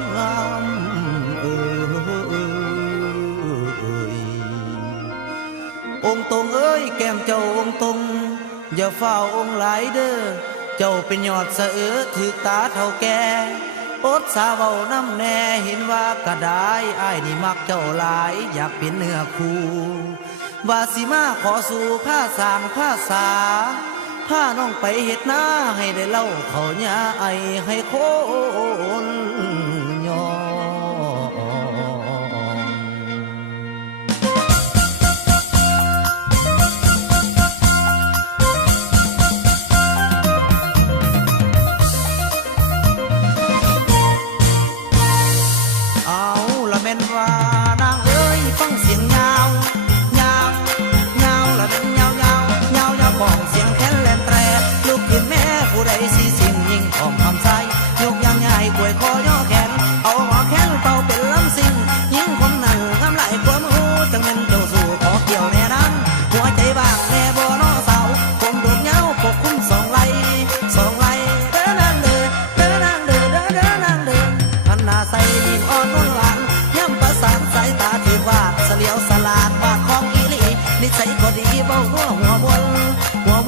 คนงามองค์ตรงเอ้ยแก้มเจ้าองค์ตรงอย่าเฝ้าองค์หลายเด้อเจ้าเป็นยอดสะถือตาเท่าแก่อดสาเว้าน้ำแน่เห็นว่ากระได้อ้ายนี่มักเจ้าหลายอยากเป็นเนื้อคู่ว่าสิมาขอสู่ผ้าสางผ้าสาผ้าน้องไปเฮ็ดหน้าให้ได้เล่าเขาหญ้าไอให้คนยอเป็นว่านางเอ้ยฟังเสียงยาวยาวยาวละเป็นยาวยาวยาวยาวของเสียงแค้นแลนแตรลูกขึ้นแม่ผู้ใดสิสิ่งยิ่งของคำใสยกยังใหญ่กล้วยคอย่อแขนเอาหัวแขนเป่าเป็นลำสิ่งยิ่งคนนั้นงามไหลความหูจังเป็นเจ้าสู่ขอเกี่ยวแน่นั้นหัวใจบางแน่บ่นอเสาผมดูเงาปกคุ้มสองไหลเดินนางเดินเดินนางเดินเดินนางเดินพันนาใส่ดินอ่อนนุ่นหวานสามสายตาถือว่าเสลียวสลาดว่าของอีหลีนิสัยก็ดีเบาหัว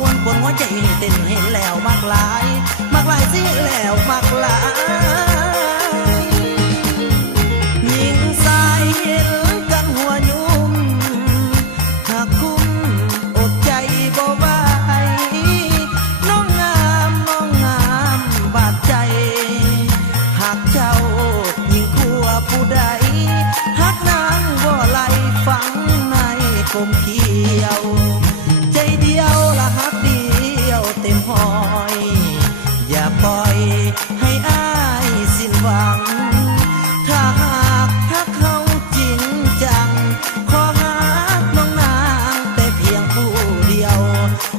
วนคนหัวใจเต้นเห็นแล้วมากหลายสิแล้วมากหลายยิงสายเห็นกันหัวยุ่มหากคุ้มอดใจบ่ไหวน้องงามบาดใจหากเจ้ายิ่งกลัวผู้ใดฮักนางบ่ไหลฝังในกลมเขียวใจเดียวละฮักเดียวเต็มหอยอย่าปล่อยให้อ้ายสิ้นหวังถ้าหากฮักเขาจริงจังขอฮักน้องนางแต่เพียงผู้เดียว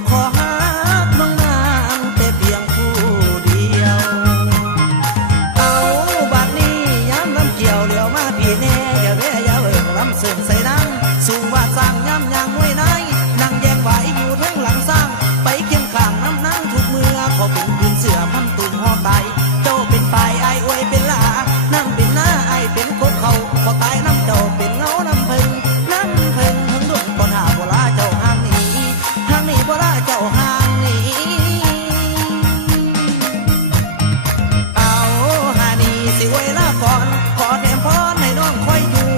ขอฮักน้องนางแต่เพียงผู้เดียวเอาบัดนี้ย้ำน้ำเกี่ยวเลี้ยวมาพี่แน่อย่าแว่อย่าเอิงลำเสื่อมใส่น้ำสูงว่าสร้างย้ำยางมวยนายนั่งแยงไหวอยู่ทั้งหลังสร้างไปเคียงข้างน้ำนางทุกเมื่อขอเป็นพื้นเสือพันตุ่มหอตายเจ้าเป็นปลายไออวยเป็นลานั่งเป็นหน้าไอเป็นกบเขาพอตายน้ำเจ้าเป็นเงาน้ำพึ่งถึงดวงคนหาโบราเจ้าห่างนี้โบราเจ้าห่างนี้เอาหานีสิไว้ลาก่อนขอแถมพรให้น้องคอยอยู่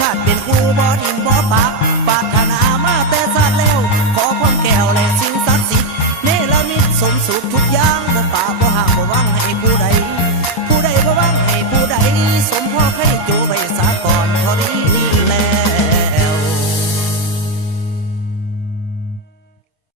ขาดเป็นคู่บ่ทิมบ่ปากปากขนามาแต่สัตว์แล้วขอพรแก้วและสิ่งศักดิ์สิทธิ์เนรมิตสมสุขทุกอย่าง